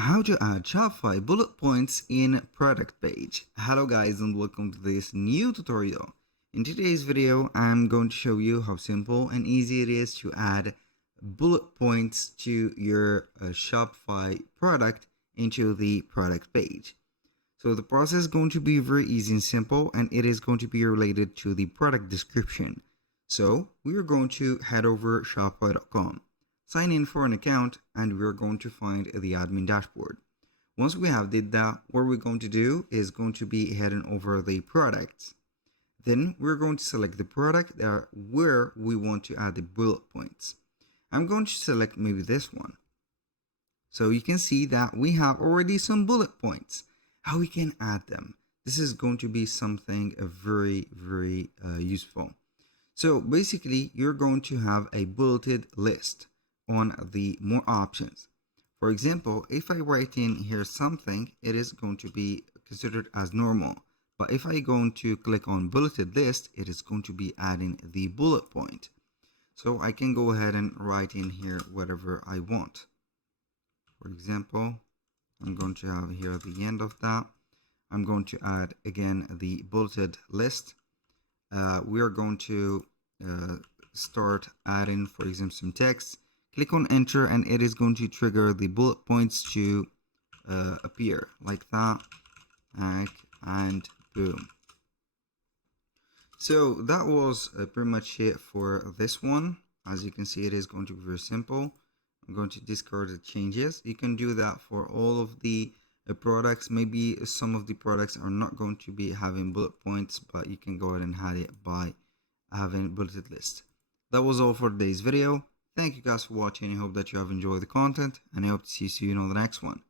How to add Shopify bullet points in product page. Hello guys and welcome to this new tutorial. In today's video, I'm going to show you how simple and easy it is to add bullet points to your Shopify product into the product page. So the process is going to be very easy and simple, and it is going to be related to the product description. So we are going to head over shopify.com. Sign in for an account, and we're going to find the admin dashboard. Once we have did that, what we're going to do is going to be heading over the products. Then we're going to select the product where we want to add the bullet points. I'm going to select maybe this one. So you can see that we have already some bullet points. How we can add them. This is going to be something very useful. So basically, you're going to have a bulleted list on the more options. For example, if I write in here something, it is going to be considered as normal. But if I go to click on bulleted list, it is going to be adding the bullet point. So I can go ahead and write in here whatever I want. For example, I'm going to have here at the end of that, I'm going to add again the bulleted list. We are going to start adding, for example, some text. Click on enter and it is going to trigger the bullet points to appear like that, and boom. So that was pretty much it for this one. As you can see, it is going to be very simple. I'm going to discard the changes. You can do that for all of the products. Maybe some of the products are not going to be having bullet points, but you can go ahead and hide it by having bulleted list. That was all for today's video. Thank you guys for watching. I hope that you have enjoyed the content, and I hope to see you soon on the next one.